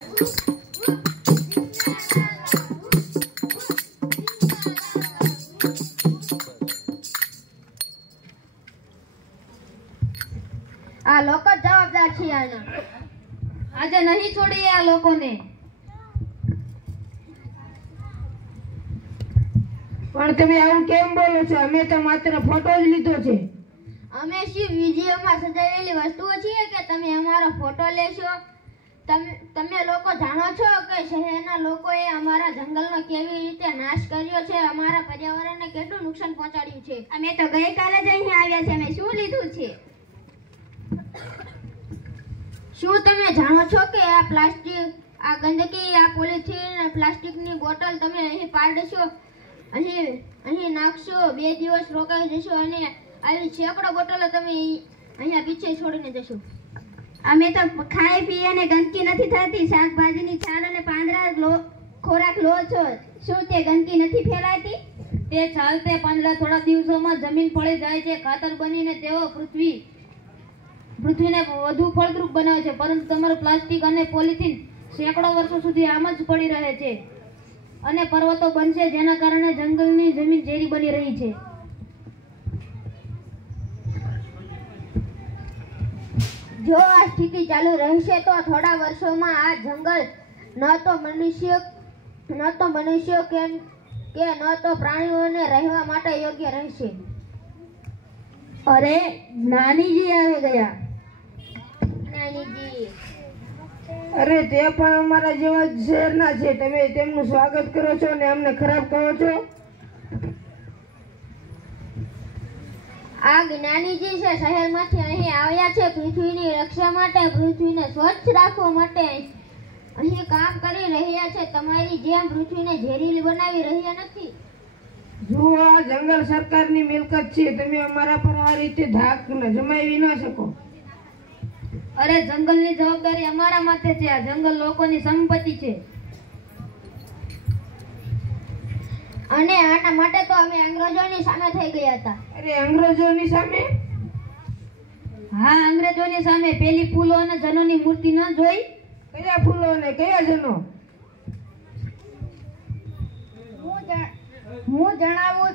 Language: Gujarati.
આ લોકો જવાબદાર છે આના. આજે નહીં છોડીએ આ લોકોને. પણ તમે આવું કેમ બોલો છો? અમે તો માત્ર ફોટો જ લીધો છે. અમે શું મ્યુઝિયમમાં સજાવેલી વસ્તુઓ છીએ કે તમે અમારો ફોટો લેશો? તમે લોકો જાણો છો કે શહેરના લોકોએ અમારા જંગલનો કેવી રીતે નાશ કર્યો છે, અમારા પર્યાવરણને કેટલું નુકસાન પહોંચાડ્યું છે. અમે તો ગઈકાલે જ અહીં આવ્યા છે. અમે શું લીધું છે? શું તમે જાણો છો કે આ પ્લાસ્ટિક, આ ગંદકી, આ પોલિથીન, પ્લાસ્ટિકની બોટલ તમે અહીં પાડશો, અહીં નાખશો, 2 દિવસ રોકાઈ જશો અને આવી સેંકડો બોટલો તમે અહીંયા પીછે છોડીને જશો. અમે તો ખાઈ પી અને ગંદકી નથી થતી. શાકભાજીની છાલ અને પાંદડા ખોરાક લો છો, શું તે ગંદકી નથી ફેલાતી? તે છાલ તે પાંદડા થોડા દિવસોમાં જમીન પડી જાય છે. ખાતર બનીને તેઓ પૃથ્વીને વધુ ફળદ્રુપ બનાવે છે. પરંતુ તમારું પ્લાસ્ટિક અને પોલિથીન સેંકડો વર્ષો સુધી આમ જ પડી રહે છે અને પર્વતો બનશે, જેના કારણે જંગલની જમીન ઝેરી બની રહી છે. જો આ સ્થિતિ ચાલુ રહેશે તો થોડા વર્ષોમાં આ જંગલ ન તો મનુષ્યો કે ન તો પ્રાણીઓને રહેવા માટે યોગ્ય રહેશે. અરે નાનીજી આવી ગયા. નાનીજી, અરે તે પણ અમારા જેવા શહેરના છે. તમે તેમનું સ્વાગત કરો છો અને અમને ખરાબ કહો છો. આ જ્ઞાનીજી છે, શહેરમાંથી અહીં આવ્યા છે પૃથ્વીની રક્ષા માટે, પૃથ્વીને સ્વચ્છ રાખવા માટે અહીં કામ કરી રહ્યા છે. તમારી જેમ પૃથ્વીને ઝેરીલી બનાવી રહ્યા નથી. જુઓ, આ જંગલ સરકારની મિલકત છે. તમે અમારા પર આ રીતે ધાક જમાવી ન શકો. અરે જંગલની જવાબદારી અમારા માથે છે. આ જંગલ લોકોની સંપત્તિ છે અને આના માટે તો અમે અંગ્રેજોની સામે થઈ ગયા હતા. અરે અંગ્રેજોની સામે? હા, અંગ્રેજોની સામે. પેલી ફૂલો અને જનોની મૂર્તિ ન જોઈ? કયા ફૂલો અને કયા જનો? હું જણાવું.